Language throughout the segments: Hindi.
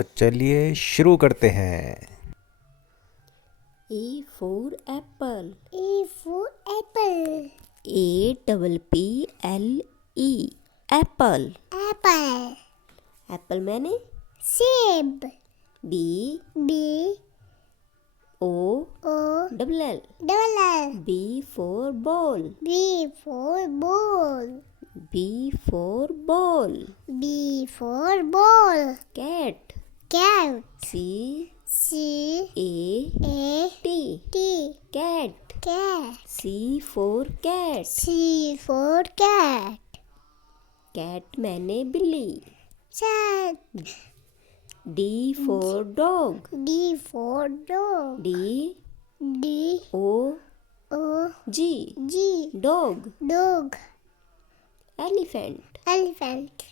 तो चलिए शुरू करते हैं। A for apple. A for apple. APPLE. Apple. Apple. Apple मैंने Seb. B B O O double L. double L. B for ball. B for ball. B for ball. B for ball. Cat. Cat. C C A A T. T. Cat. Cat. C for cat. C for cat. Cat मैंने बिल्ली. Cat. D for dog. D for dog. D D O O G. G. Dog. Dog. Elephant. Elephant.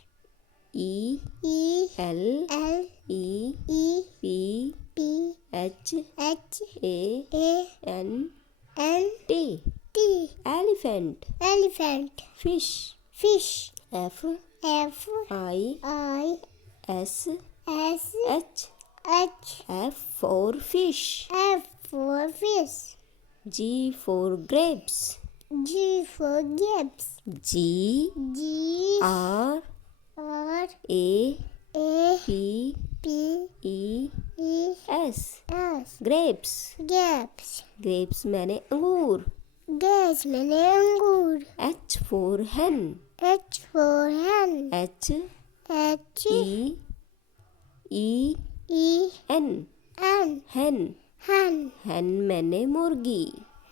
E E L L E E P P H H A A N N T. T. Elephant. Elephant. Fish. Fish. F F I I S S H. H. F for fish. F for fish. G for grapes. G for grapes. G G R R A A P P E E S. S. Grapes. Grapes. Grapes मैंने अंगूर. Grapes मैंने अंगूर. H for hen. H for hen. H H E E E N. N. hen. Hen. hen मैंने मुर्गी.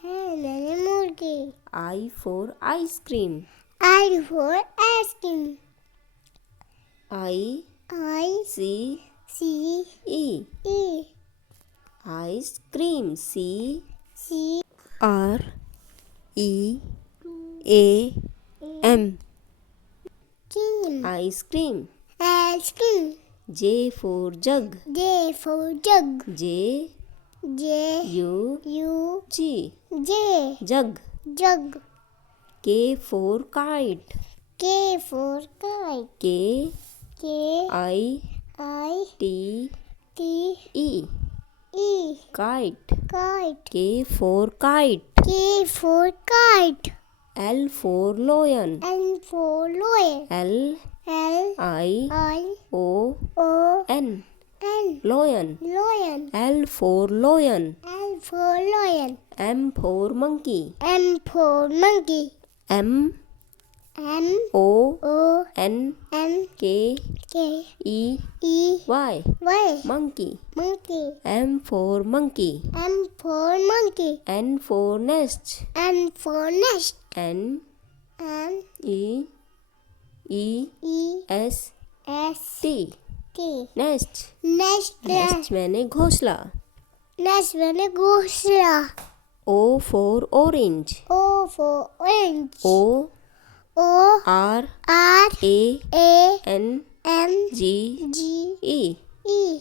Hen मैंने मुर्गी. I for ice cream. I for ice cream. I I C C E. E Ice cream. C C R E A M. cream. Ice cream. Ice cream. J for jug. J for jug. J J U U G. J Jug. jug. K for kite. K for kite. K K I I T T E. E Kite. kite. K for kite. K for kite. L for lion. L for lion. L L I I O O N. N Lion. lion. L for lion. L for lion. M for monkey. M for monkey. M M O O N N K K E E Y. Y. Monkey. Monkey. M for monkey. M for monkey. N for nest. N for nest. N N E E E S S T. T. Nest. Nest. Nest मैंने घोंसला. Nest मैंने घोंसला. O for orange. O for orange. O O R R A A N N G G E. E.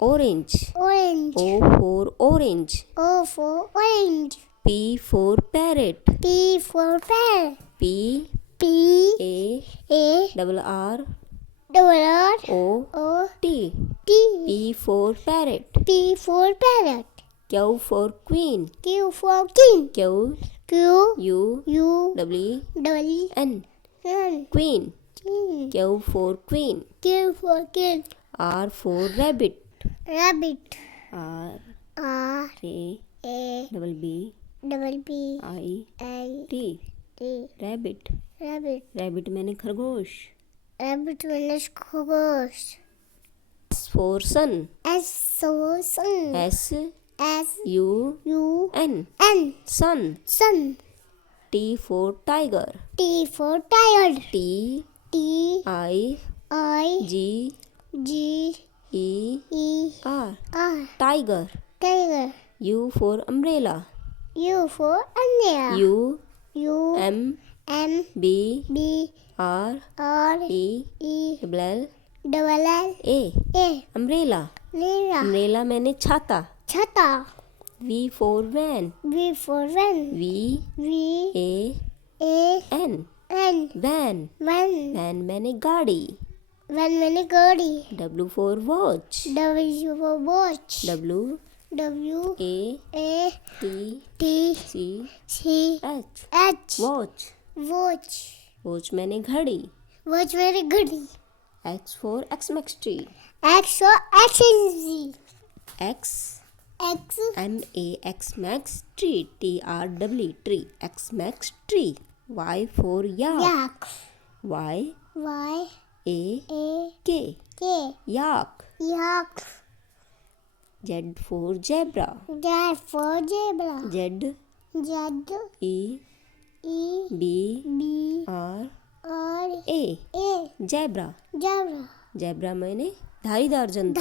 Orange. Orange. O for orange. O for orange. P for parrot. P for parrot. P P A A double R double R O O T. T. P for parrot. P for parrot. Q for queen. Q for king. Q Q U U W W N. N. Queen. King. Q for queen. Q for king. R for rabbit. Rabbit. R R A A double B double B I I T. T. Rabbit. Rabbit. Rabbit मैंने खरगोश. Rabbit मैंने खरगोश. S for sun. S for sun. S S U U N. N. Sun. Sun. T for tiger. T for tired. T T I I G G E E R. R. Tiger. Tiger. U for umbrella. U for umbrella. U U M M B B R R E E double L double L A. A. Umbrella. Umbrella. Umbrella मैंने छाता. छाता. V for van. V for van. V V A A N. N. Van. Van. Van मैंने गाड़ी. वन मैंने घड़ी। W for watch. W for watch। W W A A T T C C H. H। Watch. watch। Watch मैंने घड़ी. watch मैंने घड़ी। X for Xmas tree. X for axis। X X MAX max tree. TRW tree. X max tree. Y for yak. yak। Y Y A A K. K Yak. yak। Z for zebra. Z for zebra। Z Z E E B B R R A. A zebra. zebra। zebra मैंने धारीदार जंतु.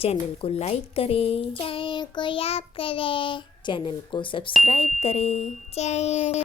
चैनल को लाइक करें. चैनल को याद करें। चैनल को सब्सक्राइब करें. चैनल